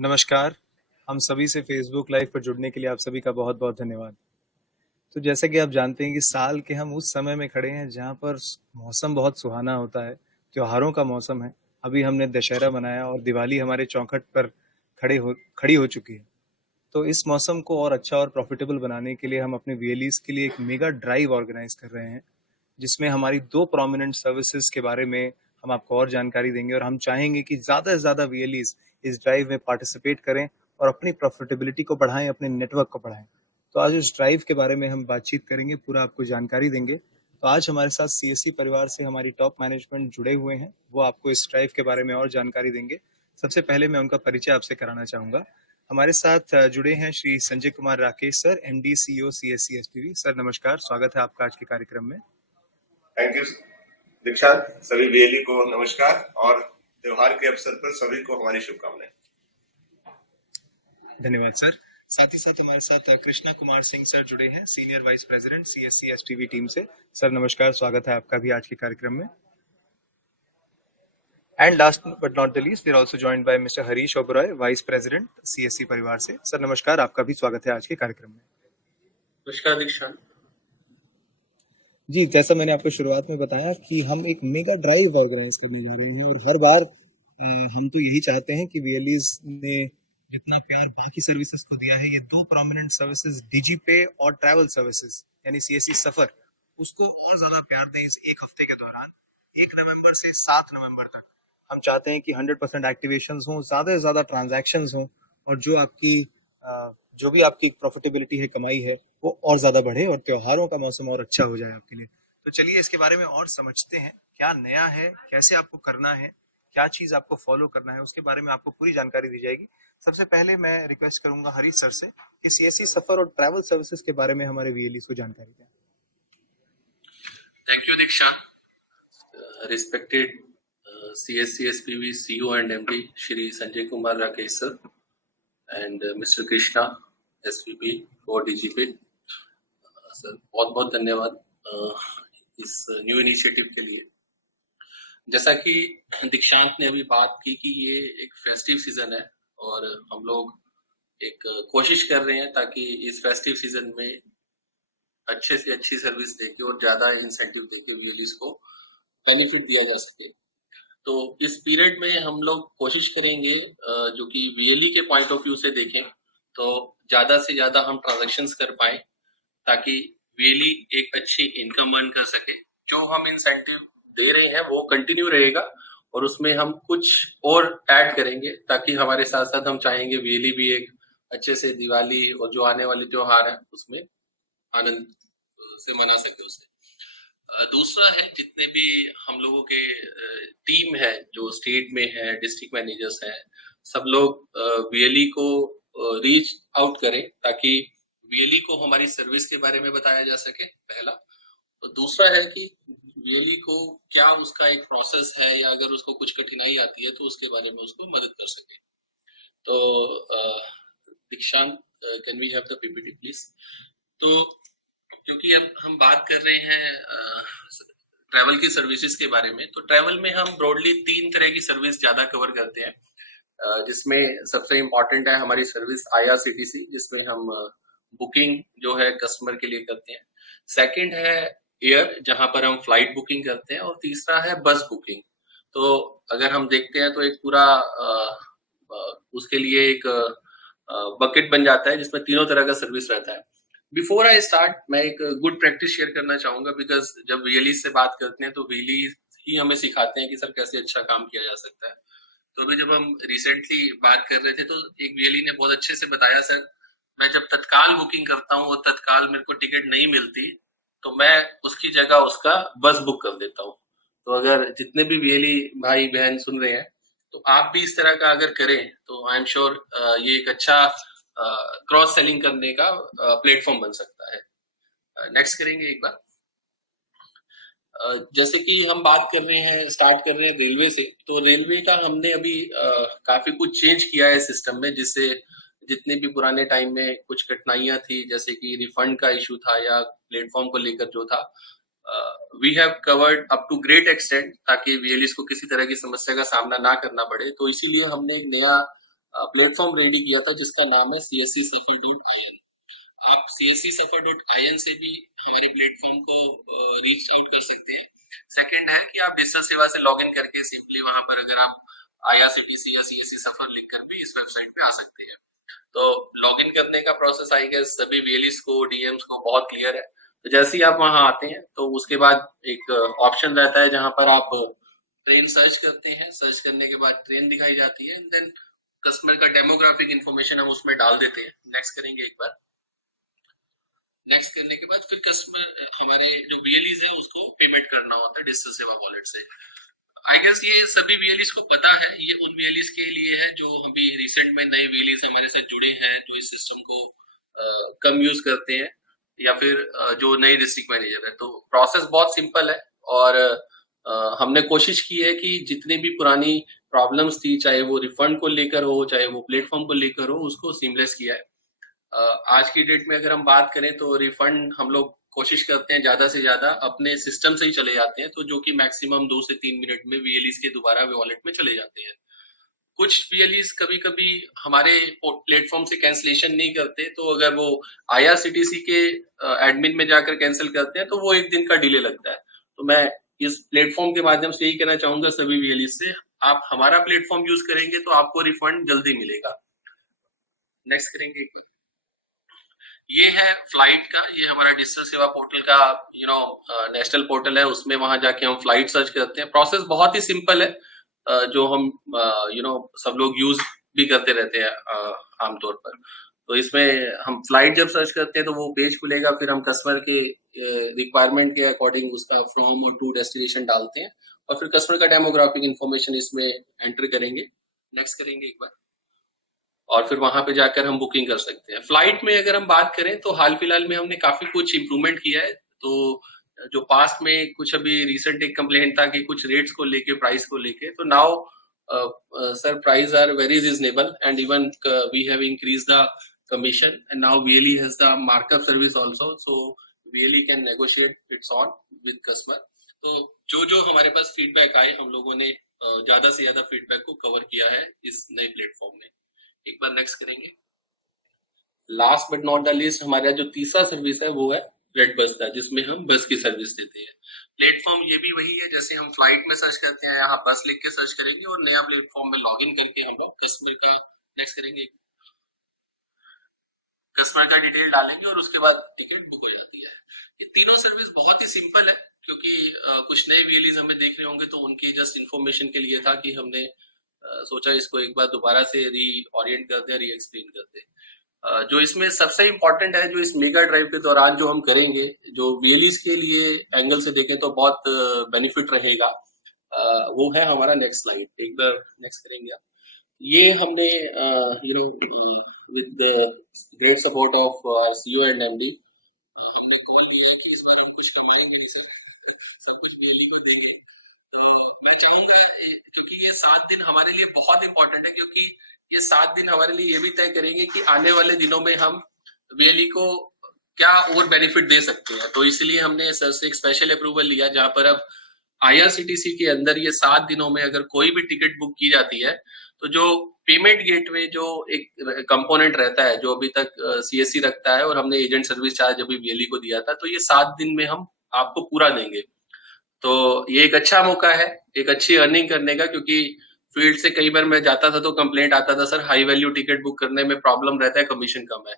नमस्कार। हम सभी से फेसबुक लाइव पर जुड़ने के लिए आप सभी का बहुत-बहुत धन्यवाद। तो जैसा कि आप जानते हैं कि साल के हम उस समय में खड़े हैं जहाँ पर मौसम बहुत सुहाना होता है, त्योहारों का मौसम है। अभी हमने दशहरा मनाया और दिवाली हमारे चौखट पर खड़ी हो चुकी है। तो इस मौसम को और अच्छा और प्रॉफिटेबल बनाने के लिए हम अपने वीएलईज के लिए एक मेगा ड्राइव ऑर्गेनाइज कर रहे हैं, जिसमें हमारी 2 प्रोमिनेंट सर्विसेज के बारे में हम आपको और जानकारी देंगे और हम चाहेंगे कि ज़्यादा से ज़्यादा वीएलईज इस ड्राइव में पार्टिसिपेट करें और अपनी प्रॉफिटेबिलिटी को बढ़ाएं, अपने नेटवर्क को बढ़ाएं। तो आज उस ड्राइव के बारे में हम बातचीत करेंगे, पूरा आपको जानकारी देंगे। तो आज हमारे साथ सीएससी परिवार से हमारी टॉप मैनेजमेंट जुड़े हुए हैं, वो आपको इस ड्राइव के बारे में और जानकारी देंगे। सबसे पहले मैं उनका परिचय आपसे कराना चाहूँगा। हमारे साथ जुड़े हैं Shri Sanjay Kumar Rakesh sir, MD CEO CSC SPV. Sir नमस्कार, स्वागत है आपका आज के कार्यक्रम में। थैंक यू दीक्षांत। सभी वीएलई को नमस्कार और त्योहार के अवसर पर सभी को हमारी शुभकामनाएं। धन्यवाद सर। साथ ही साथ हमारे साथ कृष्णा कुमार सिंह सर जुड़े हैं, senior vice president CSC STV team से। सर नमस्कार, स्वागत है आपका भी आज के कार्यक्रम में। And last but not the least, we are also joined by mister Harish Oberoi, vice president CSC परिवार से। सर नमस्कार, आपका भी स्वागत है आज के कार्यक्रम में। नमस्कार दीक्षांत जी, जैसा मैंने आपको शुरुआत में बताया कि हम एक मेगा ड्राइव ऑर्गेनाइज करने जा रहे हैं और हर बार हम तो यही चाहते हैं कि वीएलईज ने जितना प्यार बाकी सर्विसेज को दिया है, ये 2 प्रोमिनेंट सर्विसेज डिजीपे और ट्रैवल सर्विसेज यानी सीएससी सफर, उसको और ज्यादा प्यार दें इस एक हफ्ते के दौरान। 1 नवंबर से 7 नवंबर तक हम चाहते हैं कि 100% एक्टिवेशंस हों, ज्यादा से ज्यादा ट्रांजैक्शंस हों और जो भी आपकी प्रॉफिटेबिलिटी है, कमाई है, वो और ज्यादा बढ़े और त्योहारों का मौसम और अच्छा हो जाए आपके लिए। तो चलिए इसके बारे में और समझते हैं, क्या नया है, कैसे आपको करना है, क्या चीज आपको फॉलो करना है, उसके बारे में आपको पूरी जानकारी दी जाएगी। सबसे पहले मैं रिक्वेस्ट करूंगा हरीश सर से कि सीएससी सफर और ट्रैवल सर्विसेज के बारे में हमारे वीएलईज को जानकारी दें। थैंक यू दीक्षांत। Respected CSC SPV CEO and MD Shri Sanjay Kumar Rakesh sir and mister Krishna SVP for DGP sir, बहुत बहुत धन्यवाद इस न्यू इनिशिएटिव के लिए। जैसा कि दीक्षांत ने अभी बात की कि ये एक फेस्टिव सीजन है और हम लोग एक कोशिश कर रहे हैं ताकि इस फेस्टिव सीजन में अच्छे से अच्छी सर्विस देके और ज्यादा इंसेंटिव देके वीएलईज को बेनिफिट दिया जा सके। तो इस पीरियड में हम लोग कोशिश करेंगे जो कि वीएलई के पॉइंट ऑफ व्यू से देखें तो ज्यादा से ज्यादा हम ट्रांजैक्शंस कर पाए ताकि वीएलई एक अच्छी इनकम अर्न कर सके। जो हम इंसेंटिव दे रहे हैं वो कंटिन्यू रहेगा और उसमें हम कुछ और ऐड करेंगे ताकि हमारे साथ साथ हम चाहेंगे वीएलई भी एक अच्छे से दिवाली और जो आने वाले त्योहार है उसमें आनंद से मना सके उसे। दूसरा है जितने भी हम लोगों के टीम है जो स्टेट में है, डिस्ट्रिक्ट मैनेजर्स हैं, सब लोग वीएलई को रीच आउट करें ताकि वीएलई को हमारी सर्विस के बारे में बताया जा सके, पहला। तो दूसरा है कि वीएलई को क्या उसका एक प्रोसेस है या अगर उसको कुछ कठिनाई आती है तो उसके बारे में उसको मदद कर सके। तो Dikshant, can we have the PPT please. तो क्योंकि अब हम बात कर रहे हैं ट्रैवल की सर्विसेज के बारे में, तो ट्रैवल में हम ब्रॉडली 3 तरह की सर्विस ज्यादा कवर करते हैं, जिसमें सबसे इम्पोर्टेंट है हमारी सर्विस IRCTC, जिसमें हम बुकिंग जो है कस्टमर के लिए करते हैं। सेकंड है एयर, जहां पर हम फ्लाइट बुकिंग करते हैं, और तीसरा है बस बुकिंग। तो अगर हम देखते हैं तो एक पूरा उसके लिए एक बकेट बन जाता है जिसमें तीनों तरह का सर्विस रहता है। बिफोर आई स्टार्ट, मैं एक गुड प्रैक्टिस शेयर करना चाहूंगा, बिकॉज जब वीएलई से बात करते हैं तो वीएलई ही हमें सिखाते हैं कि सर कैसे अच्छा काम किया जा सकता है। तो अभी जब हम रिसेंटली बात कर रहे थे तो एक वीएलई ने बहुत अच्छे से बताया, सर मैं जब तत्काल बुकिंग करता हूँ और तत्काल मेरे को टिकट नहीं मिलती तो मैं उसकी जगह उसका बस बुक कर देता हूँ। तो अगर जितने भी वीएलई भाई बहन सुन रहे हैं तो आप भी इस तरह का अगर करें तो आई एम श्योर ये एक अच्छा क्रॉस सेलिंग करने का प्लेटफॉर्म बन सकता है। नेक्स्ट करेंगे एक बार। जैसे कि हम बात कर रहे हैं, स्टार्ट कर रहे हैं रेलवे से, तो रेलवे का हमने अभी काफी कुछ चेंज किया है सिस्टम में, जिससे जितने भी पुराने टाइम में कुछ कठिनाइयां थी, जैसे कि रिफंड का इशू था या प्लेटफॉर्म को लेकर जो था, we have covered up to great extent ताकि वीएलईज को किसी तरह की समस्या का सामना ना करना पड़े। तो इसीलिए हमने एक नया प्लेटफॉर्म रेडी किया था जिसका नाम है CSCSuffer.in। आप CSCSuffer.in से भी हमारे प्लेटफॉर्म को रीच आउट कर सकते हैं। सेकंड है कि आप डिजिटल सेवा से लॉग इन करके सिंपली वहां पर अगर आप IRCTC या CSC सफर लिखकर भी इस वेबसाइट पे आ सकते हैं। तो लॉग इन करने का प्रोसेस आई गेस सभी VLEs को DMs को बहुत क्लियर है। तो जैसे ही आप वहां आते हैं तो उसके बाद एक ऑप्शन रहता है जहां पर आप ट्रेन सर्च करते हैं। सर्च करने के बाद ट्रेन दिखाई जाती है एंड देन कस्टमर का डेमोग्राफिक इंफॉर्मेशन हम उसमें डाल देते हैं। नेक्स्ट करेंगे एक बार। नेक्स्ट करने के बाद फिर कस्टमर हमारे जो VLEs है उसको पेमेंट करना होता है डिजिटल सेवा वॉलेट से। आई गेस ये सभी VLEs को पता है। ये उन VLEs के लिए है जो अभी रिसेंट में नए VLEs हमारे साथ जुड़े हैं, जो इस सिस्टम को कम यूज करते हैं या फिर जो नए डिस्ट्रिक्ट मैनेजर है। तो प्रोसेस बहुत सिंपल है और हमने कोशिश की है कि जितनी भी पुरानी प्रॉब्लम्स थी, चाहे वो रिफंड को लेकर हो, चाहे वो प्लेटफॉर्म को लेकर हो, उसको सीमलेस किया है। आज की डेट में अगर हम बात करें तो रिफंड हम लोग कोशिश करते हैं ज्यादा से ज्यादा अपने सिस्टम से ही चले जाते हैं, तो जो कि मैक्सिमम 2 से 3 मिनट में VLEs के दोबारा वॉलेट में चले जाते हैं। कुछ VLEs कभी कभी हमारे प्लेटफॉर्म से कैंसिलेशन नहीं करते, तो अगर वो IRCTC के एडमिन में जाकर कैंसिल करते हैं तो वो एक दिन का डिले लगता है। तो मैं इस प्लेटफॉर्म के माध्यम से यही कहना चाहूंगा सभी VLEs से, आप हमारा प्लेटफॉर्म यूज करेंगे तो आपको रिफंड जल्दी मिलेगा। नेक्स्ट करेंगे। ये है फ्लाइट का, ये हमारा डिजिटल सेवा पोर्टल का नेशनल पोर्टल है। उसमें वहां जाके हम फ्लाइट सर्च करते हैं। प्रोसेस बहुत ही सिंपल है, जो हम सब लोग यूज भी करते रहते हैं आमतौर पर। तो इसमें हम फ्लाइट जब सर्च करते हैं तो वो पेज खुलेगा, फिर हम कस्टमर के रिक्वायरमेंट के अकॉर्डिंग उसका फ्रॉम और टू डेस्टिनेशन डालते हैं और फिर कस्टमर का डेमोग्राफिक इंफॉर्मेशन इसमें एंटर करेंगे। नेक्स्ट करेंगे एक बार और फिर वहां पे जाकर हम बुकिंग कर सकते हैं। फ्लाइट में अगर हम बात करें तो हाल फिलहाल में हमने काफी कुछ इम्प्रूवमेंट किया है। तो जो पास्ट में कुछ अभी रिसेंट एक कंप्लेंट था कि कुछ रेट्स को लेके, प्राइस को लेके, तो now sir price are very reasonable and even we have increase the commission and now VLE has the markup service also, so VLE can negotiate its own with customer. तो जो हमारे पास feedback आए, हम लोगों ने ज्यादा से ज्यादा फीडबैक को कवर किया है इस नए प्लेटफॉर्म में। एक बार नेक्स्ट करेंगे। Last but not the least हमारा जो तीसरा सर्विस है वो है रेड बस का, जिसमें हम बस की सर्विस देते हैं। प्लेटफॉर्म ये भी वही है, जैसे हम फ्लाइट में सर्च करते हैं, यहाँ बस लिख के सर्च करेंगे और नया प्लेटफॉर्म में लॉग इन करके हम लोग कस्टमर का नेक्स्ट करेंगे, कस्टमर का डिटेल डालेंगे और उसके बाद टिकट बुक हो जाती है। ये तीनों सर्विस बहुत ही सिंपल है, क्योंकि कुछ नए VLEs हमें देख रहे होंगे तो उनकी जस्ट इन्फॉर्मेशन के लिए था कि हमने सोचा इसको एक बार दोबारा से रीओरिएंट कर दे, री एक्सप्लेन कर दे। जो इसमें सबसे इम्पोर्टेंट है, जो इस मेगा ड्राइव के दौरान जो हम करेंगे, जो VLEs के लिए एंगल से देखें तो बहुत बेनिफिट रहेगा, वो है हमारा नेक्स्ट स्लाइड। एक बार नेक्स्ट करेंगे आप। ये हमने with great support of CEO and MD हमने कॉल किया है कि इस बार हम कुछ कमाएंगे नहीं सर, सब कुछ VLE को देंगे। तो मैं चाहूंगा, क्योंकि ये 7 दिन हमारे लिए बहुत इंपॉर्टेंट है, क्योंकि ये 7 दिन हमारे लिए ये भी तय करेंगे कि आने वाले दिनों में हम VLE को क्या और बेनिफिट दे सकते हैं। तो इसलिए हमने सर से एक स्पेशल अप्रूवल लिया, जहां पर अब IRCTC के अंदर ये 7 दिनों में अगर कोई भी टिकट बुक की जाती है, तो जो पेमेंट गेटवे जो एक कंपोनेंट रहता है, जो अभी तक CSC रखता है और हमने एजेंट सर्विस चार्ज अभी VLE को दिया था, तो ये 7 दिन में हम आपको पूरा देंगे। तो ये एक अच्छा मौका है एक अच्छी अर्निंग करने का, क्योंकि फील्ड से कई बार मैं जाता था तो कंप्लेंट आता था, sir high value ticket book करने में प्रॉब्लम रहता है, कमीशन कम है।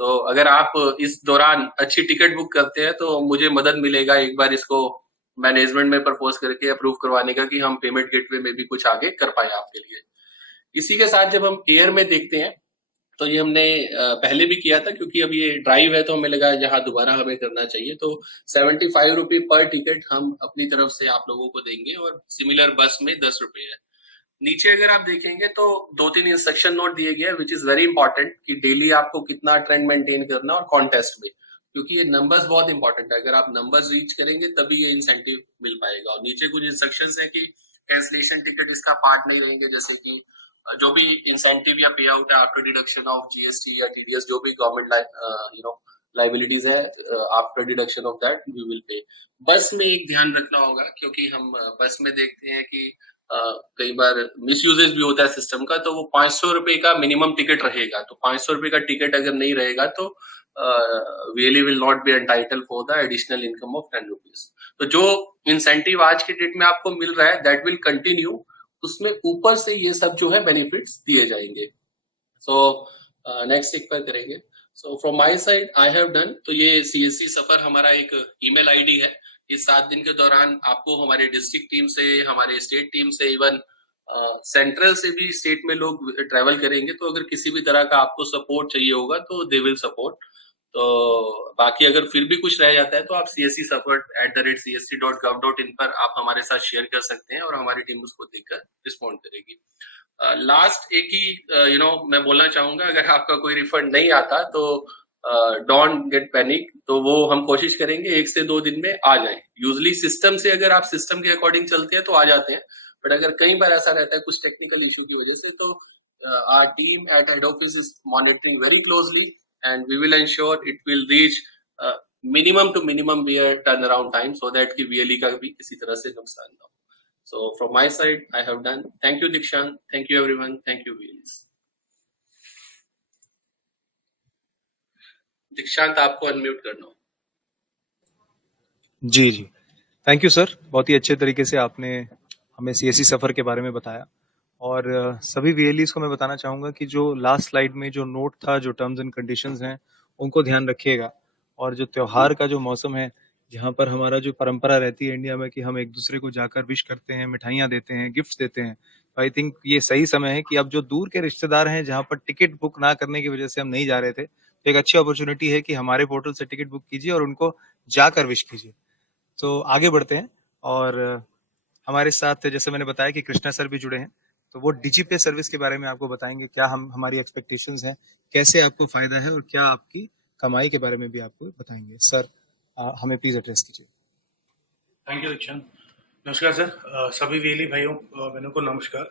तो अगर आप इस दौरान अच्छी टिकट बुक करते हैं तो मुझे मदद मिलेगा एक बार इसको मैनेजमेंट में प्रपोज करके अप्रूव करवाने का, कि हम पेमेंट गेटवे में भी कुछ आगे कर पाए आपके लिए। इसी के साथ जब हम एयर में देखते हैं तो ये हमने पहले भी किया था, क्योंकि अब ये ड्राइव है तो हमें लगा यहाँ दोबारा हमें करना चाहिए। तो 75 रुपये पर टिकट हम अपनी तरफ से आप लोगों को देंगे और सिमिलर बस में 10 रुपये है। नीचे अगर आप देखेंगे तो 2-3 इंस्ट्रक्शन नोट दिए गए हैं, विच इज वेरी इंपॉर्टेंट, कि डेली आपको कितना ट्रेंड मेंटेन करना और कॉन्टेस्ट में, क्योंकि ये नंबर्स बहुत इंपॉर्टेंट है। अगर आप नंबर्स रीच करेंगे तभी ये इंसेंटिव मिल पाएगा। और नीचे कुछ इंस्ट्रक्शंस है कि कैंसिलेशन टिकट इसका पार्ट नहीं रहेंगे, जैसे कि जो भी इंसेंटिव या पे आउट है आफ्टर डिडक्शन ऑफ GST या TDS, जो भी गवर्नमेंट लाइबिलिटीज है, after deduction of that we will pay. बस में एक ध्यान रखना होगा, क्योंकि हम बस में देखते हैं कि कई बार मिसयूजेस भी होता है सिस्टम का, तो वो 500 रुपए का मिनिमम टिकट रहेगा। तो 500 रुपए का टिकट अगर नहीं रहेगा तो VLE will not be entitle for the additional income of 10 rupees. तो जो इंसेंटिव आज की डेट में आपको मिल रहा है दैट विल कंटिन्यू, उसमें ऊपर से ये सब जो है बेनिफिट्स दिए जाएंगे। सो नेक्स्ट एक पर करेंगे। So from my side I have done. तो ये सीएससी सफर हमारा एक ईमेल आईडी है। इस 7 दिन के दौरान आपको हमारे डिस्ट्रिक्ट टीम से, हमारे स्टेट टीम से, इवन सेंट्रल से भी स्टेट में लोग ट्रेवल करेंगे। तो अगर किसी भी तरह का आपको सपोर्ट चाहिए होगा तो दे विल सपोर्ट। तो बाकी अगर फिर भी कुछ रह जाता है तो आप cscsuport@csc.gov.in पर आप हमारे साथ शेयर कर सकते हैं और हमारी टीम उसको देखकर रिस्पॉन्ड करेगी। लास्ट एक ही मैं बोलना चाहूंगा, अगर आपका कोई रिफंड नहीं आता तो डोंट गेट पैनिक। तो वो हम कोशिश करेंगे 1 से 2 दिन में आ जाए। यूजली सिस्टम से अगर आप सिस्टम के अकॉर्डिंग चलते हैं तो आ जाते हैं, बट अगर कई बार ऐसा रहता है कुछ टेक्निकल इशू की वजह से, तो our team at head office is monitoring very closely and we will ensure it will reach minimum to minimum year turnaround time so that कि VLE का भी किसी तरह से नुकसान ना हो। So from my side I have done. Thank you Dikshant, thank you everyone, thank you VLEs। दीक्षांत आपको अनम्यूट करना हो। जी जी, थैंक यू सर। बहुत ही अच्छे तरीके से आपने हमें सीएससी सफर के बारे में बताया। और सभी वीएलईज को मैं बताना चाहूंगा कि जो लास्ट स्लाइड में जो नोट था, जो टर्म्स एंड कंडीशंस हैं, उनको ध्यान रखिएगा। और जो त्योहार का जो मौसम है, जहाँ पर हमारा जो परंपरा रहती है इंडिया में कि हम एक दूसरे को जाकर विश करते हैं, मिठाइयाँ देते हैं, गिफ्ट देते हैं, आई थिंक ये सही समय है कि अब जो दूर के रिश्तेदार हैं, जहाँ पर टिकट बुक ना करने की वजह से हम नहीं जा रहे थे, तो एक अच्छी अपॉर्चुनिटी है कि हमारे पोर्टल से टिकट बुक कीजिए और उनको जाकर विश कीजिए। तो आगे बढ़ते हैं। और हमारे साथ जैसे मैंने बताया कि कृष्णा सर भी जुड़े हैं, तो वो डिजीपे सर्विस के बारे में आपको बताएंगे, क्या हमारी एक्सपेक्टेशंस हैं, कैसे आपको फायदा है और क्या आपकी कमाई के बारे में भी आपको बताएंगे। सर हमें प्लीज एड्रेस कीजिए। थैंक यू दीक्षांत। नमस्कार सर, सभी वीएलई भाइयों बहनों को नमस्कार।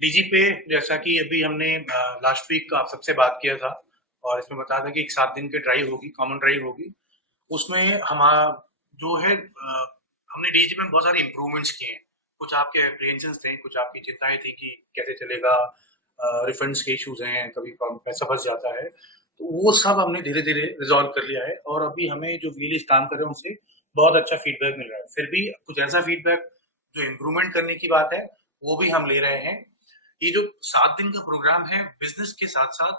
डीजीपे जैसा कि अभी हमने लास्ट वीक आप सबसे बात किया था और इसमें बताया था कि एक 7 दिन की ड्राइव होगी, कॉमन ड्राइव होगी। उसमें हमारा जो है हमने डीजीपे में बहुत सारे इम्प्रूवमेंट्स किए हैं। कुछ आपके एप्रीहेंशंस थे, कुछ आपकी चिंताएं थी कि कैसे चलेगा, रिफंड्स के इश्यूज हैं, कभी पैसा फंस जाता है, तो वो सब हमने धीरे धीरे रिजॉल्व कर लिया है। और अभी हमें जो वीएलई काम कर रहे हैं उनसे बहुत अच्छा फीडबैक मिल रहा है। फिर भी कुछ ऐसा फीडबैक जो इम्प्रूवमेंट करने की बात है वो भी हम ले रहे हैं। ये जो 7 दिन का प्रोग्राम है, बिजनेस के साथ साथ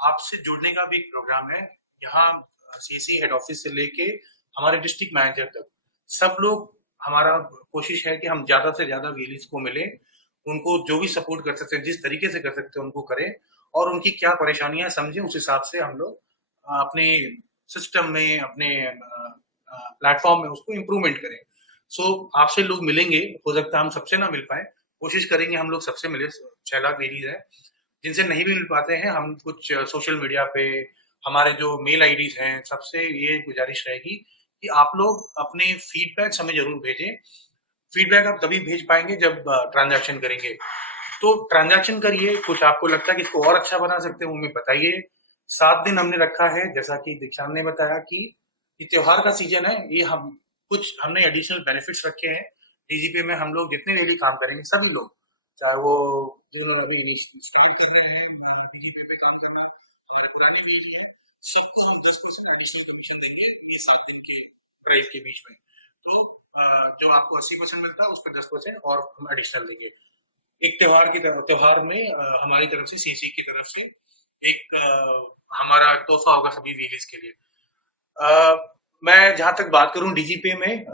आपसे जुड़ने का भी एक प्रोग्राम है। यहाँ सीएससी हेड ऑफिस से लेके हमारे डिस्ट्रिक्ट मैनेजर तक सब लोग, हमारा कोशिश है कि हम ज्यादा से ज्यादा वीएलईज को मिले, उनको जो भी सपोर्ट कर सकते हैं, जिस तरीके से कर सकते हैं उनको करें, और उनकी क्या परेशानियां समझें, उस हिसाब से हम लोग अपने सिस्टम में, अपने प्लेटफॉर्म में उसको इम्प्रूवमेंट करें। सो आपसे लोग मिलेंगे, हो सकता है हम सबसे ना मिल पाए, कोशिश करेंगे हम लोग सबसे मिले। 6 लाख वीएलईज है, जिनसे नहीं भी मिल पाते हैं हम कुछ सोशल मीडिया पे, हमारे जो मेल आईडीज हैं, सबसे ये गुजारिश रहेगी कि आप लोग अपने फीडबैक हमें जरूर भेजें। फीडबैक आप तभी भेज पाएंगे जब ट्रांजैक्शन करेंगे। तो ट्रांजैक्शन करिए, कुछ आपको लगता है कि इसको और अच्छा बना सकते हैं वो हमें बताइए। 7 दिन हमने रखा है, जैसा कि दीक्षांत ने बताया कि ये त्योहार का सीजन है, ये हमने एडिशनल बेनिफिट्स रखे हैं। डीजीपे में हम लोग जितने डेली काम करेंगे, सभी लोग, चाहे वो जिन्होंने अभी स्टार्ट कर रहे हैं डीजीपे पे काम करना, सबको हम 10% एडिशनल कमीशन देंगे ये 7 दिन की ड्राइव के बीच में। तो जो आपको 80% मिलता है उस पर 10% और हम एडिशनल देंगे। एक त्योहार में हमारी तरफ से, सीसी की तरफ से एक हमारा तोहफा होगा सभी वीएलईज के लिए। मैं जहां तक बात करूं डीजीपे में,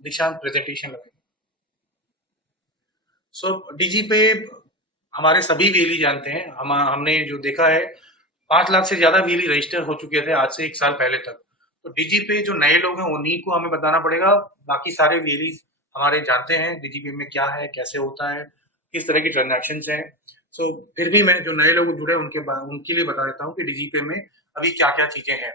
दीक्षांत प्रेजेंटेशन लगाएंगे। सो डीजीपे हमारे सभी वीएलई जानते हैं। हमने जो देखा है 5 लाख से ज्यादा वीएलई रजिस्टर हो चुके थे आज से 1 साल पहले तक। तो डीजीपे जो नए लोग हैं उन्हीं को हमें बताना पड़ेगा, बाकी सारे वीएलई हमारे जानते हैं डीजीपे में क्या है, कैसे होता है, किस तरह की ट्रांजेक्शन हैं। सो फिर भी मैं जो नए लोग जुड़े उनके लिए बता देता हूँ कि डीजीपे में अभी क्या क्या चीजें हैं।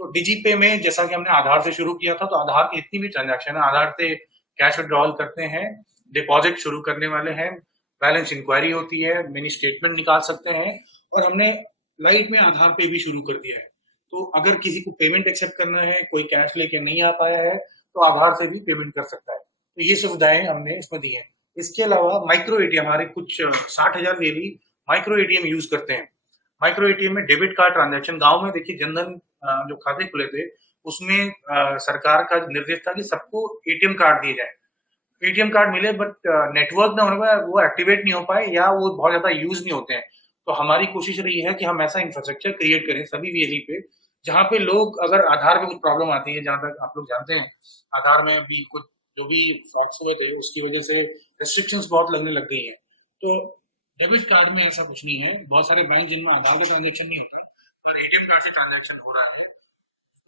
तो डीजीपे में जैसा कि हमने आधार से शुरू किया था, तो आधार की इतनी भी ट्रांजेक्शन है, आधार से कैश विड्रॉल करते हैं, डिपॉजिट शुरू करने वाले हैं, बैलेंस इंक्वायरी होती है, मिनी स्टेटमेंट निकाल सकते हैं, और हमने लाइट में आधार पे भी शुरू कर दिया है। तो अगर किसी को पेमेंट एक्सेप्ट करना है, कोई कैश लेके नहीं आ पाया है, तो आधार से भी पेमेंट कर सकता है। तो ये सुविधाएं हमने इसमें दी हैं। इसके अलावा माइक्रो एटीएम, हमारे कुछ 60,000 वेली माइक्रो एटीएम यूज करते हैं। माइक्रो एटीएम में डेबिट कार्ड ट्रांजैक्शन, गांव में देखिए जनधन जो खाते खुले थे उसमें सरकार का निर्देश था कि सबको एटीएम कार्ड दिए जाए। एटीएम कार्ड मिले बट नेटवर्क ना होने पर वो एक्टिवेट नहीं हो पाए या वो बहुत ज्यादा यूज नहीं होते हैं। तो हमारी कोशिश रही है कि हम ऐसा इंफ्रास्ट्रक्चर क्रिएट करें सभी वीएलई पे, जहाँ पे लोग, अगर आधार में कुछ प्रॉब्लम आती है, जहां तक आप लोग जानते हैं आधार में अभी कुछ जो भी फैक्ट्स हुए थे उसकी वजह से रेस्ट्रिक्शंस बहुत लगने लग गई हैं। तो डेबिट कार्ड में ऐसा कुछ नहीं है। बहुत सारे बैंक जिनमें आधार का ट्रांजेक्शन नहीं होता पर एटीएम कार्ड से ट्रांजेक्शन हो रहा है,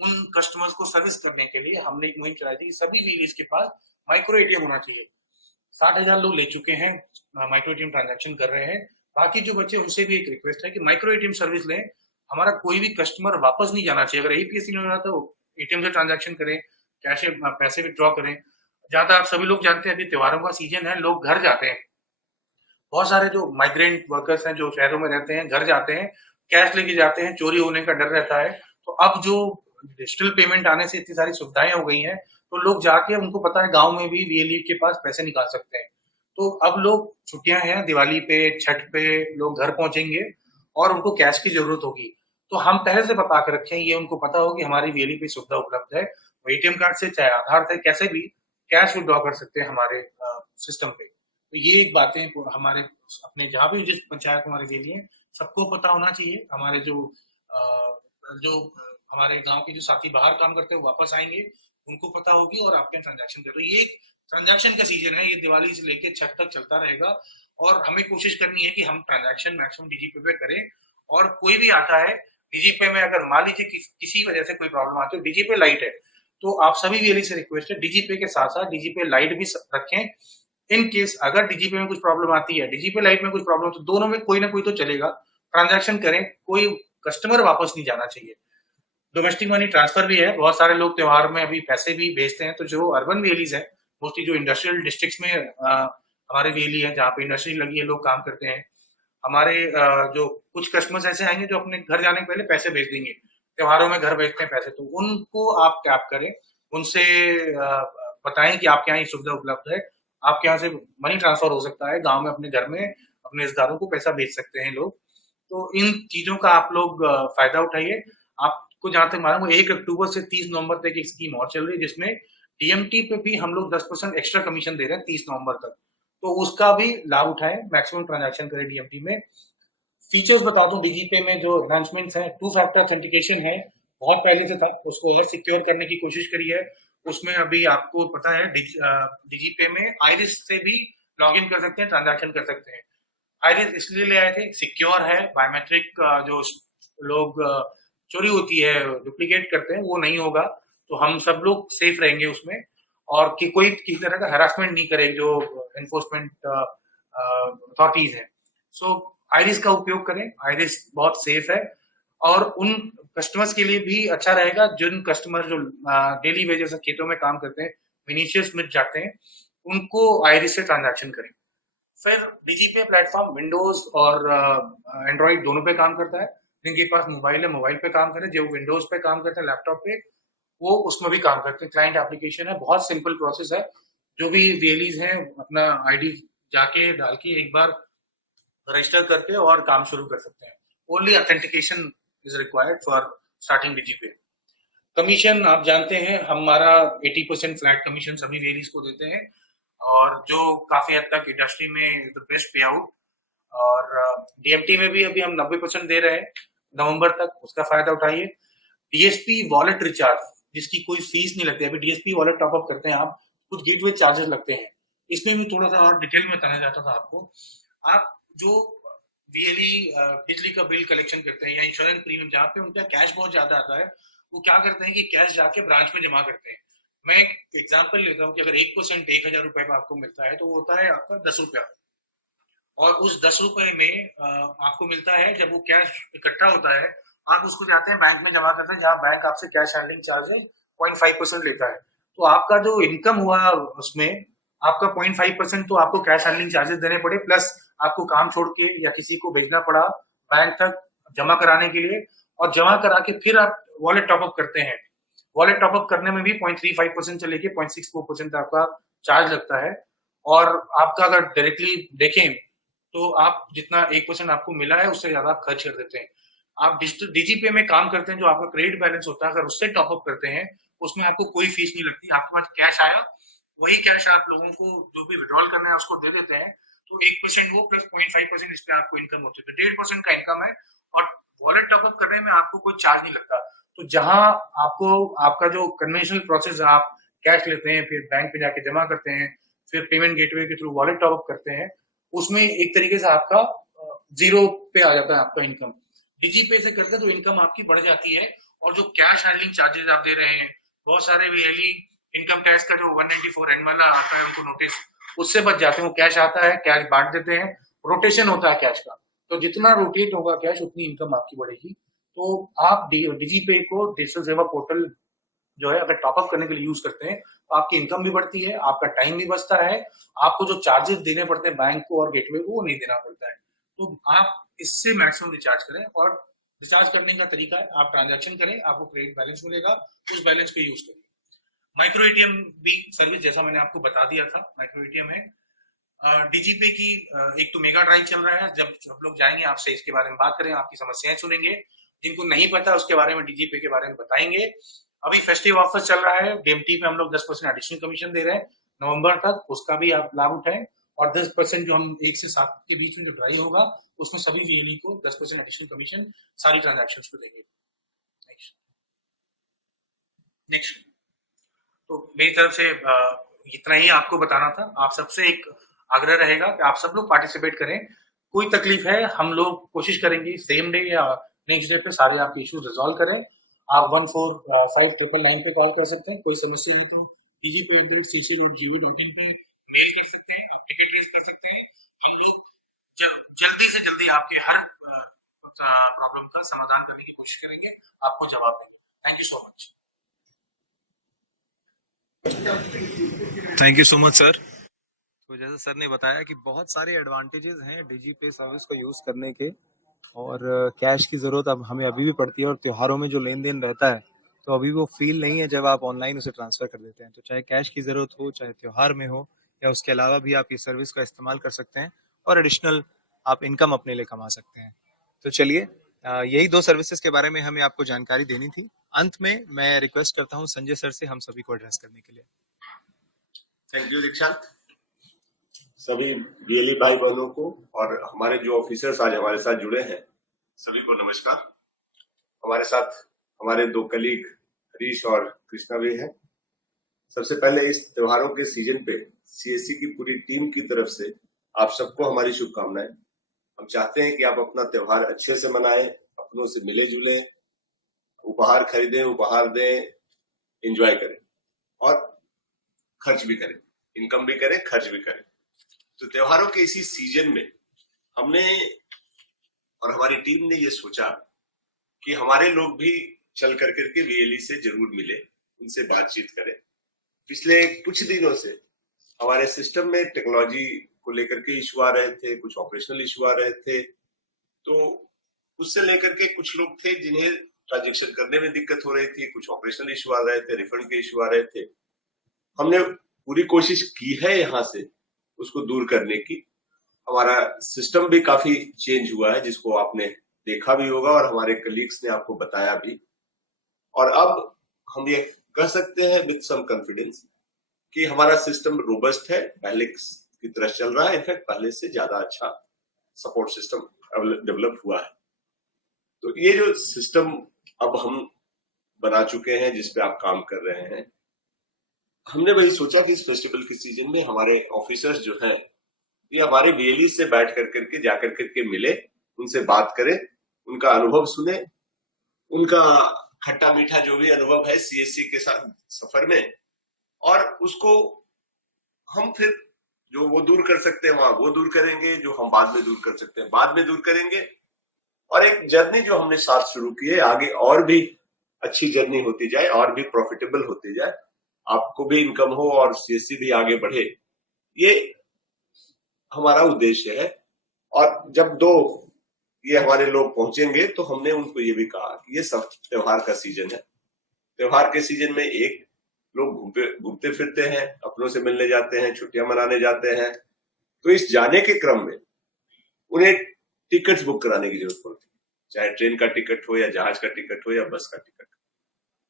उन कस्टमर्स को सर्विस करने के लिए हमने एक मुहिम चलाई थी कि सभी वीलेज के पास माइक्रो एटीएम होना चाहिए। 60,000 लोग ले चुके हैं, माइक्रो एटीएम ट्रांजैक्शन कर रहे हैं। बाकी जो बच्चे उनसे भी एक रिक्वेस्ट है कि माइक्रो एटीएम सर्विस लें। हमारा कोई भी कस्टमर वापस नहीं जाना चाहिए। अगर एपीएससी नहीं हो रहा तो एटीएम से ट्रांजैक्शन करें, कैश पैसे विड्रॉ करें। ज्यादा आप सभी लोग जानते हैं अभी त्योहारों का सीजन है, लोग घर जाते हैं। बहुत सारे जो माइग्रेंट वर्कर्स हैं जो शहरों में रहते हैं घर जाते हैं, कैश लेके जाते हैं, चोरी होने का डर रहता है। तो अब जो डिजिटल पेमेंट आने से इतनी सारी सुविधाएं हो गई हैं तो लोग जाके, उनको पता है गांव में भी वीएलई के पास पैसे निकाल सकते हैं। तो अब लोग, छुट्टियां हैं, दिवाली पे, छठ पे लोग घर पहुंचेंगे और उनको कैश की जरूरत होगी। तो हम पहले से बता कर रखें, ये उनको पता हो कि हमारी वीएलई पे सुविधा उपलब्ध है। एटीएम कार्ड से चाहे आधार से कैसे भी कैश विड्रॉ कर सकते हैं हमारे सिस्टम पे। तो ये एक बातें हमारे अपने जहाँ भी जिस पंचायत हमारे के लिए सबको पता होना चाहिए। हमारे हमारे गांव के जो साथी बाहर काम करते हैं वो वापस आएंगे, उनको पता होगी और आपके ट्रांजैक्शन करें। तो ये एक ट्रांजैक्शन का सीजन है, ये दिवाली से लेके छठ तक चलता रहेगा और हमें कोशिश करनी है कि हम ट्रांजैक्शन मैक्सिमम डीजीपे पे करें। और कोई भी आता है डीजीपे में, अगर मान लीजिए किसी वजह से कोई प्रॉब्लम आती है, डीजीपे लाइट है, तो आप सभी वीएलई से रिक्वेस्ट है डीजीपे के साथ साथ डीजीपे लाइट भी रखें। इन केस अगर डीजीपे में कुछ प्रॉब्लम आती है, डीजीपे लाइट में कुछ प्रॉब्लम, तो दोनों में कोई ना कोई तो चलेगा। ट्रांजैक्शन करें, कोई कस्टमर वापस नहीं जाना चाहिए। डोमेस्टिक मनी ट्रांसफर भी है, बहुत सारे लोग त्योहार में अभी पैसे भी भेजते हैं। तो जो अर्बन वीएलईज है, मोस्टली जो इंडस्ट्रियल डिस्ट्रिक्ट्स में हमारे वीएलई है जहाँ पे इंडस्ट्री लगी है, लोग काम करते हैं। हमारे जो कुछ कस्टमर्स ऐसे आएंगे जो अपने घर जाने के पहले पैसे भेज देंगे, त्योहारों में घर भेजते हैं पैसे, तो उनको आप टैप करें, उनसे बताएं कि आपके यहाँ ये सुविधा उपलब्ध है, आपके यहाँ से मनी ट्रांसफर हो सकता है, गांव में अपने घर में अपने रिश्तेदारों को पैसा भेज सकते हैं लोग। तो इन चीजों का आप लोग फायदा उठाइए। आपको जहां तक मालूम है 1 अक्टूबर से 30 नवंबर तक एक स्कीम और चल रही है जिसमें डीएमटी पे भी हम लोग 10% एक्स्ट्रा कमीशन दे रहे हैं 30 नवंबर तक। तो उसका भी लाभ उठाएं, मैक्सिमम ट्रांजैक्शन करें डीएमटी में। फीचर्स बता दूं, डीजीपे में जो एनहांसमेंट्स हैं, 2 फैक्टर ऑथेंटिकेशन है, बहुत पहले से था, उसको और सिक्योर करने की कोशिश करी है। उसमें अभी आपको पता है डीजीपे में आइरिस से भी लॉग इन कर सकते हैं, ट्रांजैक्शन कर सकते हैं। आइरिस इसलिए ले आए थे, सिक्योर है, बायोमेट्रिक जो लोग चोरी होती है, डुप्लीकेट करते हैं, वो नहीं होगा। तो हम सब लोग सेफ रहेंगे उसमें, और कि कोई किसी तरह का हरासमेंट नहीं करे जो एनफोर्समेंट अथॉरिटीज है। सो आइरिस का उपयोग करें, आइरिस बहुत सेफ है और उन कस्टमर्स के लिए भी अच्छा रहेगा जिन कस्टमर जो डेली वेजेस खेतों में काम करते हैं, विनिशियस में जाते हैं, उनको आइरिस से ट्रांजैक्शन करें। फिर डीजीपे प्लेटफॉर्म विंडोज और एंड्रॉइड दोनों पे काम करता है। जिनके पास मोबाइल है मोबाइल पे काम करें, जो विंडोज पे काम करते हैं लैपटॉप पे, वो उसमें भी काम करते हैं। क्लाइंट एप्लीकेशन है, बहुत सिंपल प्रोसेस है। जो भी वीएलईज हैं अपना आईडी जाके डाल के एक बार रजिस्टर करके और काम शुरू कर सकते हैं। Only authentication is required for starting DigiPay. Commission आप जानते हैं, हमारा 80% फ्लैट कमीशन सभी वीएलईज को देते हैं और जो काफी हद तक इंडस्ट्री में द बेस्ट पे आउट। और डीएमटी में भी अभी हम 90% दे रहे हैं नवंबर तक, उसका फायदा उठाइए। डीएसपी वॉलेट रिचार्ज जिसकी कोई फीस नहीं लगती, अभी डीएसपी वॉलेट टॉपअप करते हैं आप, कुछ गेटवे चार्जेस लगते हैं। इसमें भी थोड़ा सा और डिटेल में बताना चाहता था आपको। आप जो वीएलई बिजली का बिल कलेक्शन करते हैं या इंश्योरेंस प्रीमियम, जहाँ पे उनका कैश बहुत ज्यादा आता है, वो क्या करते हैं कि कैश जाके ब्रांच में जमा करते हैं। मैं एक एग्जाम्पल लेता हूँ कि अगर 1% 1,000 रुपए में आपको मिलता है तो वो होता है आपका 10 रुपया। और उस 10 रुपए में आपको मिलता है, जब वो कैश इकट्ठा होता है आप उसको जाते हैं बैंक में जमा करते हैं, जहाँ बैंक आपसे कैश हैंडलिंग चार्जेस 0.5% लेता है। तो आपका जो इनकम हुआ उसमें आपका 0.5% तो आपको कैश हैंडलिंग चार्जेस देने पड़े, प्लस आपको काम छोड़ के या किसी को भेजना पड़ा बैंक तक जमा कराने के लिए, और जमा करा के फिर आप वॉलेट टॉपअप करते हैं। वॉलेट टॉपअप करने में भी 0.35% से लेके 0.64% आपका चार्ज लगता है। और आपका अगर डायरेक्टली देखें तो आप जितना 1% आपको मिला है उससे ज्यादा आप खर्च कर देते हैं। आप डिजिटल डीजीपे में काम करते हैं, जो आपका क्रेडिट बैलेंस होता है, अगर उससे टॉप अप करते हैं उसमें आपको कोई फीस नहीं लगती। आपके पास कैश आया, वही कैश आप लोगों को जो भी विड्रॉल करना है उसको दे देते हैं, तो 1% वो प्लस 0.5% इस पे आपको इनकम होती है, तो 1.5% का इनकम है। और वॉलेट टॉपअप करने में आपको कोई चार्ज नहीं लगता। तो जहां आपको आपका जो कन्वेंशनल प्रोसेस है, आप कैश लेते हैं फिर बैंक पे जाके जमा करते हैं, फिर पेमेंट गेटवे के थ्रू वॉलेट टॉपअप करते हैं, उसमें एक तरीके से आपका जीरो पे आ जाता है आपका इनकम। डिजीपे से करते हैं तो इनकम आपकी बढ़ जाती है। और जो कैश हैंडलिंग चार्जेस आप दे रहे हैं, बहुत सारे वीएलई इनकम टैक्स का जो 194N वाला आता है उनको नोटिस, उससे बच जाते हैं। वो कैश आता है, कैश बांट देते हैं, रोटेशन होता है कैश का, तो जितना रोटेट होगा कैश उतनी इनकम आपकी बढ़ेगी। तो आप डिजीपे को डिजिटल सेवा पोर्टल जो है अगर टॉपअप करने के लिए यूज करते हैं तो आपकी इनकम भी बढ़ती है, आपका टाइम भी बचता है, आपको जो चार्जेस देने पड़ते हैं बैंक को और गेटवे को वो नहीं देना पड़ता है। तो आप इससे मैक्सिमम रिचार्ज करें। और रिचार्ज करने का तरीका है, आप ट्रांजैक्शन करें, आपको क्रेडिट बैलेंस मिलेगा, उस बैलेंस को यूज करें। माइक्रो एटीएम भी सर्विस जैसा मैंने आपको बता दिया था, माइक्रो एटीएम है। डीजीपे की एक तो मेगा ड्राइव चल रहा है, जब सब लोग जाएंगे आपसे इसके बारे में बात करें, आपकी समस्याएं सुनेंगे, जिनको नहीं पता उसके बारे में डीजीपे के बारे में बताएंगे। अभी फेस्टिव ऑफर चल रहा है, डीएमटी पे हम लोग 10% एडिशनल कमीशन दे रहे हैं नवंबर तक, उसका भी आप लाभ उठाएं। और 10% जो हम 1 से 7 के बीच में जो ड्राइव होगा उसमें सभी वीएलई को 10% एडिशनल कमीशन सारी ट्रांजेक्शन को देंगे। नेक्स्ट। तो मेरी तरफ से इतना ही आपको बताना था। आप सबसे एक आग्रह रहेगा कि आप सब लोग पार्टिसिपेट करें। कोई तकलीफ है, हम लोग कोशिश करेंगे सेम डे या नेक्स्ट डे पे सारे आपके इश्यूज रिजॉल्व करें। आप 145999 पे कॉल कर सकते हैं, कोई समस्या है तो dgpay.cc.gov.in पे मेल कर सकते हैं, आप टिकट रेज कर सकते हैं। हम लोग जल्दी से जल्दी आपके हर प्रॉब्लम का समाधान करने की कोशिश करेंगे, आपको जवाब देंगे। Thank you so much. Thank you so much sir. तो जैसे सर ने बताया कि बहुत सारे एडवांटेजेस हैं डीजीपे सर्विस को यूज़ करने के, और कैश की ज़रूरत अब हमें अभी भी पड़ती है, और त्योहारों में जो लेन देन रहता है तो अभी वो फील नहीं है जब आप ऑनलाइन उसे ट्रांसफ़र कर देते हैं। तो चाहे कैश की ज़रूरत हो, चाहे त्योहार में हो, या उसके अलावा भी आप इस सर्विस का इस्तेमाल कर सकते हैं और एडिशनल आप इनकम अपने लिए कमा सकते हैं। तो चलिए, यही 2 सर्विसेज के बारे में हमें आपको जानकारी देनी थी। अंत में मैं रिक्वेस्ट करता हूँ संजय सर से हम सभी को एड्रेस करने के लिए। थैंक यू दीक्षांत। सभी बीएलई भाई बहनों को और हमारे जो ऑफिसर्स आज हमारे साथ जुड़े हैं सभी को नमस्कार। हमारे साथ हमारे 2 कलीग हरीश और कृष्णा भी हैं। सबसे पहले इस त्योहारों के सीजन पे सीएससी की पूरी टीम की तरफ से आप सबको हमारी शुभकामनाएं। हम चाहते हैं कि आप अपना त्योहार अच्छे से मनाएं, अपनों से मिले जुले, उपहार खरीदें, उपहार दें, एंजॉय करें और खर्च भी करें, इनकम भी करें, खर्च भी करें। तो त्योहारों के इसी सीजन में हमने और हमारी टीम ने ये सोचा कि हमारे लोग भी चल करके के वीएलई से जरूर मिले, उनसे बातचीत करें। पिछले कुछ दिनों से हमारे सिस्टम में टेक्नोलॉजी को लेकर के इशू आ रहे थे, कुछ ऑपरेशनल इशू आ रहे थे, तो उससे लेकर के कुछ लोग थे जिन्हें ट्रांजेक्शन करने में दिक्कत हो रही थी, कुछ ऑपरेशनल इशू आ रहे थे, रिफंड के इशू आ रहे थे। हमने पूरी कोशिश की है यहाँ से उसको दूर करने की। हमारा सिस्टम भी काफी चेंज हुआ है, जिसको आपने देखा भी होगा और हमारे कलीग्स ने आपको बताया भी। और अब हम ये कह सकते हैं विद सम कॉन्फिडेंस कि हमारा सिस्टम रोबस्ट है, पहले की तरह चल रहा है, इनफैक्ट पहले से ज्यादा अच्छा सपोर्ट सिस्टम डेवलप हुआ है। तो ये जो सिस्टम अब हम बना चुके हैं, जिसपे आप काम कर रहे हैं, हमने वही सोचा कि इस फेस्टिवल के सीजन में हमारे ऑफिसर्स जो हैं ये हमारे वीएलई से बैठ करके जाकर करके मिले, उनसे बात करें, उनका अनुभव सुने, उनका खट्टा मीठा जो भी अनुभव है सीएससी के साथ सफर में, और उसको हम फिर जो वो दूर कर सकते हैं वहां वो दूर करेंगे, जो हम बाद में दूर कर सकते हैं बाद में दूर करेंगे। और एक जर्नी जो हमने साथ शुरू की है, आगे और भी अच्छी जर्नी होती जाए और भी प्रॉफिटेबल होती जाए, आपको भी इनकम हो और सीएससी भी आगे बढ़े, ये हमारा उद्देश्य है। और जब ये हमारे लोग पहुंचेंगे तो हमने उनको ये भी कहा कि ये सब त्योहार का सीजन है। त्योहार के सीजन में एक लोग घूमते फिरते हैं, अपनों से मिलने जाते हैं, छुट्टियां मनाने जाते हैं। तो इस जाने के क्रम में उन्हें टिकट्स बुक कराने की जरूरत पड़ती है, चाहे ट्रेन का टिकट हो या जहाज का टिकट हो या बस का टिकट।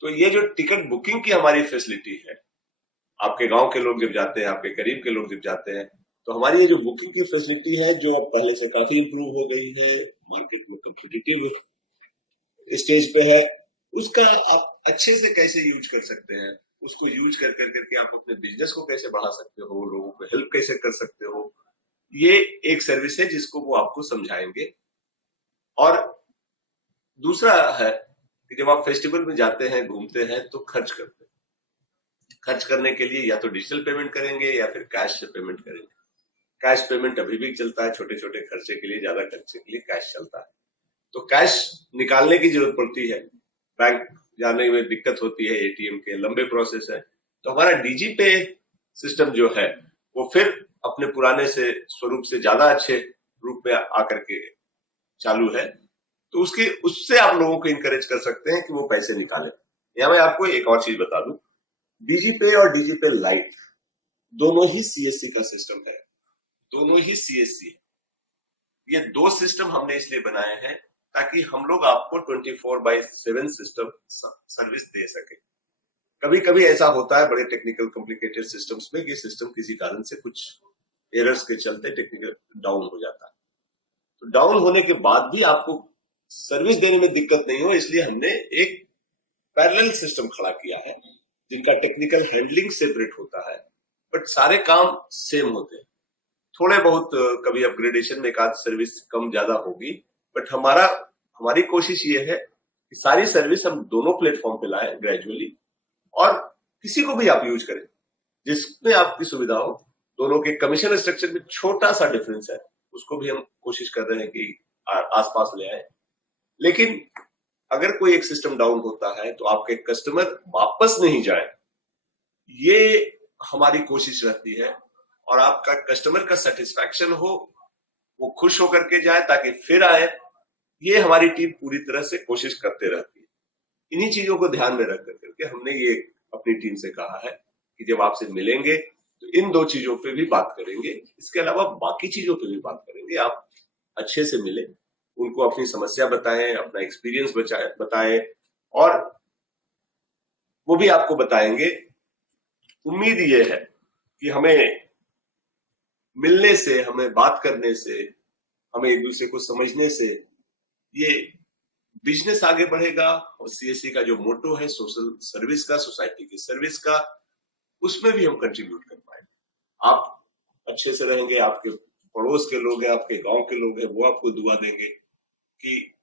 तो ये जो टिकट बुकिंग की हमारी फैसिलिटी है, आपके गांव के लोग जब जाते हैं, आपके करीब के लोग जब जाते हैं, तो हमारी ये जो बुकिंग की फैसिलिटी है जो अब पहले से काफी इंप्रूव हो गई है, मार्केट में कॉम्पिटिटिव स्टेज पे है, उसका आप अच्छे से कैसे यूज कर सकते हैं, उसको यूज करके आप अपने बिजनेस को कैसे बढ़ा सकते हो, लोगों को हेल्प कैसे कर सकते हो, ये एक सर्विस है जिसको वो आपको समझाएंगे। और दूसरा है कि जब आप फेस्टिवल में जाते हैं, घूमते हैं, तो खर्च करते हैं। खर्च करने के लिए या तो डिजिटल पेमेंट करेंगे या फिर कैश से पेमेंट करेंगे। कैश पेमेंट अभी भी चलता है, छोटे छोटे खर्चे के लिए, ज्यादा खर्चे के लिए कैश चलता है। तो कैश निकालने की जरूरत पड़ती है, बैंक जाने में दिक्कत होती है, एटीएम के लंबे प्रोसेस है। तो हमारा डीजी पे सिस्टम जो है वो फिर अपने पुराने से स्वरूप से ज्यादा अच्छे रूप में आकर के चालू है। तो उससे आप लोगों को इंकरेज कर सकते हैं कि वो पैसे निकालें। यहाँ मैं आपको एक और चीज बता दूं, डीजी पे और डीजी पे लाइट दोनों ही सीएससी का सिस्टम है, दोनों ही सीएससी है। ये दो सिस्टम हमने इसलिए बनाए हैं ताकि हम लोग आपको 24/7 सिस्टम सर्विस दे सके। कभी कभी ऐसा होता है बड़े टेक्निकल कॉम्प्लिकेटेड सिस्टम्स में, ये सिस्टम किसी कारण से कुछ एरर्स के चलते टेक्निकल डाउन हो जाता है। तो डाउन होने के बाद भी आपको सर्विस देने में दिक्कत नहीं हो, इसलिए हमने एक पैरेलल सिस्टम खड़ा किया है जिनका टेक्निकल हैंडलिंग सेपरेट होता है, बट सारे काम सेम होते हैं। थोड़े बहुत कभी अपग्रेडेशन में एक आध सर्विस कम ज्यादा होगी, बट हमारी कोशिश ये है कि सारी सर्विस हम दोनों प्लेटफॉर्म पे लाएं ग्रेजुअली, और किसी को भी आप यूज करें जिसमें आपकी सुविधा हो। दोनों के कमीशन स्ट्रक्चर में छोटा सा डिफरेंस है, उसको भी हम कोशिश कर रहे हैं कि आसपास ले आए। लेकिन अगर कोई एक सिस्टम डाउन होता है तो आपके कस्टमर वापस नहीं जाए, ये हमारी कोशिश रहती है। और आपका कस्टमर का सेटिस्फैक्शन हो, वो खुश होकर के जाए ताकि फिर आए, ये हमारी टीम पूरी तरह से कोशिश करते रहती है। इन्हीं चीजों को ध्यान में रख करके हमने ये अपनी टीम से कहा है कि जब आपसे मिलेंगे तो इन दो चीजों पे भी बात करेंगे, इसके अलावा बाकी चीजों पे भी बात करेंगे। आप अच्छे से मिले, उनको अपनी समस्या बताएं, अपना एक्सपीरियंस बताएं, और वो भी आपको बताएंगे। उम्मीद ये है कि हमें मिलने से, हमें बात करने से, हमें एक दूसरे को समझने से ये बिजनेस आगे बढ़ेगा। और सीएससी का जो मोटो है सोशल सर्विस का, सोसाइटी की सर्विस का, उसमें भी हम कंट्रीब्यूट कर पाएंगे। आप अच्छे से रहेंगे, आपके पड़ोस के लोग हैं, आपके गांव के लोग हैं, वो आपको दुआ देंगे कि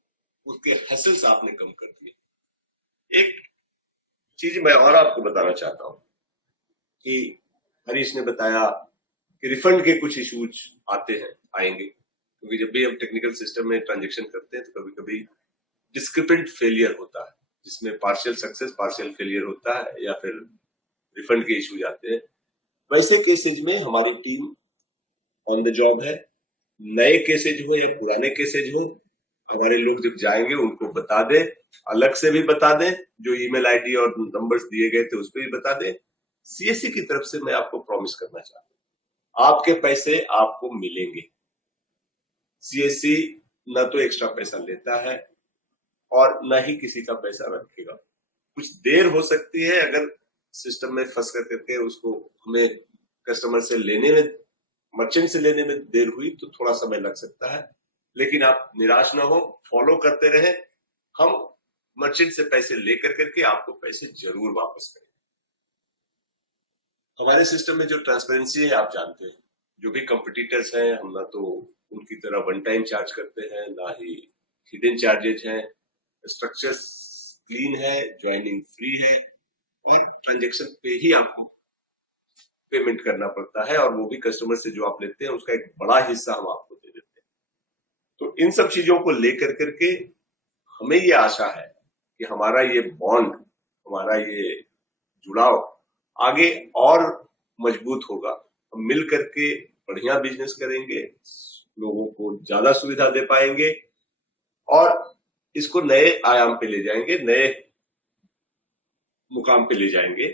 उसके हसल्स आपने कम कर दिए। एक चीज मैं और आपको बताना चाहता हूं कि हरीश ने बताया कि रिफंड के कुछ इश्यूज आएंगे, क्योंकि जब भी हम टेक्निकल सिस्टम में ट्रांजेक्शन करते हैं तो कभी कभी डिस्क्रिपेंट फेलियर होता है, जिसमें पार्शियल सक्सेस पार्शियल फेलियर होता है, या फिर रिफंड के इश्यूज आते हैं। वैसे केसेज में हमारी टीम ऑन द जॉब है। नए केसेज हो या पुराने केसेज हो, हमारे लोग जब जाएंगे उनको बता दें, अलग से भी बता दें, जो ईमेल आईडी और नंबर्स दिए गए थे उस पर भी बता दें। सीएससी की तरफ से मैं आपको प्रॉमिस करना चाहता हूं, आपके पैसे आपको मिलेंगे। सीएससी न तो एक्स्ट्रा पैसा लेता है और न ही किसी का पैसा रखेगा। कुछ देर हो सकती है अगर सिस्टम में फंस करके उसको हमें कस्टमर से लेने में, मर्चेंट से लेने में देर हुई तो थोड़ा समय लग सकता है, लेकिन आप निराश ना हो, फॉलो करते रहे। हम मर्चेंट से पैसे लेकर करके आपको पैसे जरूर वापस करेंगे। हमारे सिस्टम में जो ट्रांसपेरेंसी है आप जानते हैं, जो भी कंपटीटर्स हैं हम ना तो उनकी तरह वन टाइम चार्ज करते हैं, ना ही हिडन चार्जेज हैं। स्ट्रक्चर क्लीन है, ज्वाइनिंग फ्री है, और ट्रांजेक्शन पे ही आपको पेमेंट करना पड़ता है, और वो भी कस्टमर से जो आप लेते हैं उसका एक बड़ा हिस्सा हम आपको दे देते हैं। तो इन सब चीजों को लेकर करके हमें ये आशा है कि हमारा ये बॉन्ड, हमारा ये जुड़ाव आगे और मजबूत होगा। हम मिल करके बढ़िया बिजनेस करेंगे, लोगों को ज्यादा सुविधा दे पाएंगे, और इसको नए आयाम पे ले जाएंगे, नए मुकाम पे ले जाएंगे।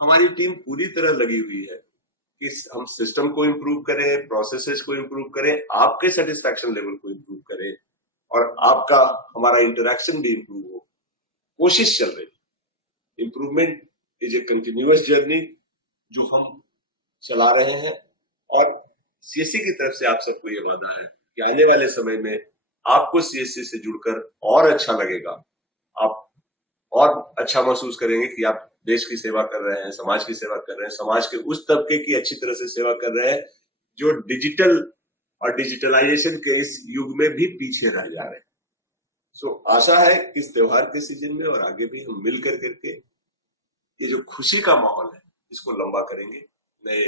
हमारी टीम पूरी तरह लगी हुई है कि हम सिस्टम को इम्प्रूव करें, प्रोसेसेस को इम्प्रूव करें, आपके सेटिस्फैक्शन लेवल को इम्प्रूव करें और आपका हमारा इंटरेक्शन भी इम्प्रूव हो। कोशिश चल रही। Improvement is a continuous journey जो हम चला रहे हैं और सीएससी की तरफ से आप सबको ये वादा है कि आने वाले समय में आपको सीएससी से जुड़कर और अच्छा लगेगा, आप और अच्छा महसूस करेंगे कि आप देश की सेवा कर रहे हैं, समाज की सेवा कर रहे हैं, समाज के उस तबके की अच्छी तरह से सेवा कर रहे हैं जो डिजिटल और डिजिटलाइजेशन के इस युग में भी पीछे रह जा रहे हैं। सो आशा है कि इस त्योहार के सीजन में और आगे भी हम मिल करके ये जो खुशी का माहौल है इसको लंबा करेंगे, नए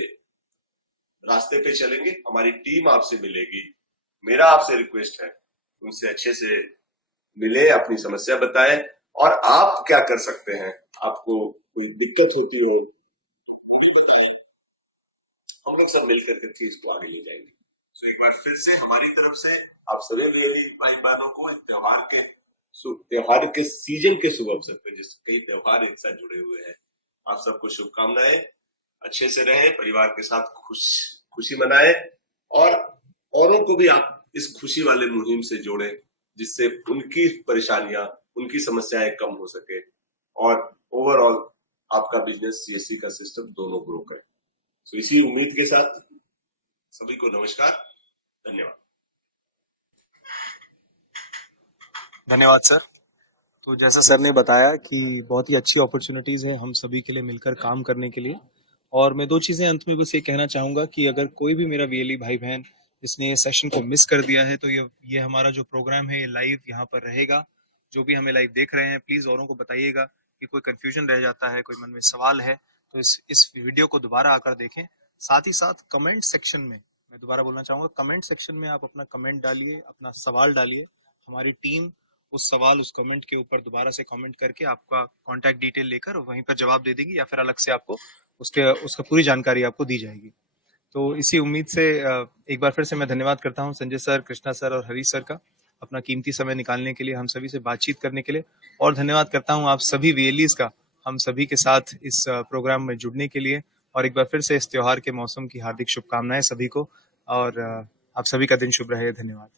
रास्ते पे चलेंगे। हमारी टीम आपसे मिलेगी। मेरा आपसे रिक्वेस्ट है उनसे अच्छे से मिले, अपनी समस्या बताएं और आप क्या कर सकते हैं। आपको कोई दिक्कत होती हो, हम लोग सब मिलकर के इसको आगे ले जाएंगे। सो एक बार फिर से हमारी तरफ से आप सभी वीएलई भाई बहनों को त्योहार के सीजन के शुभ अवसर पे, जिस कई त्योहार एक साथ जुड़े हुए हैं, आप सबको शुभकामनाएं। अच्छे से रहें, परिवार के साथ खुशी मनाएं और औरों को भी आप इस खुशी वाले मुहिम से जोड़ें जिससे उनकी परेशानियां, उनकी समस्याएं कम हो सके और ओवरऑल आपका बिजनेस, सीएससी का सिस्टम दोनों ग्रो करे। तो इसी उम्मीद के साथ सभी को नमस्कार, धन्यवाद। धन्यवाद सर। तो जैसा सर ने बताया कि बहुत ही अच्छी अपॉर्चुनिटीज है हम सभी के लिए मिलकर काम करने के लिए, और मैं दो चीजें अंत में बस ये कहना चाहूंगा कि अगर कोई भी मेरा वीएलई भाई बहन जिसने ये सेशन को मिस कर दिया है तो ये हमारा जो प्रोग्राम है ये लाइव यहाँ पर रहेगा। जो भी हमें लाइव देख रहे हैं प्लीज औरों को बताइएगा कि कोई कंफ्यूजन रह जाता है, कोई मन में सवाल है तो इस वीडियो को दोबारा आकर देखें। साथ ही साथ कमेंट सेक्शन में मैं दोबारा बोलना चाहूंगा, कमेंट सेक्शन में आप अपना कमेंट डालिए, अपना सवाल डालिए। हमारी टीम उस सवाल, उस कमेंट के ऊपर दोबारा से कमेंट करके आपका कॉन्टैक्ट डिटेल लेकर वहीं पर जवाब दे देगी या फिर अलग से आपको उसका पूरी जानकारी आपको दी जाएगी। तो इसी उम्मीद से एक बार फिर से मैं धन्यवाद करता हूं संजय सर, कृष्णा सर और हरीश सर का अपना कीमती समय निकालने के लिए, हम सभी से बातचीत करने के लिए, और धन्यवाद करता हूं आप सभी वीएलईज का हम सभी के साथ इस प्रोग्राम में जुड़ने के लिए। और एक बार फिर से इस त्योहार के मौसम की हार्दिक शुभकामनाएं सभी को, और आप सभी का दिन शुभ रहे। धन्यवाद।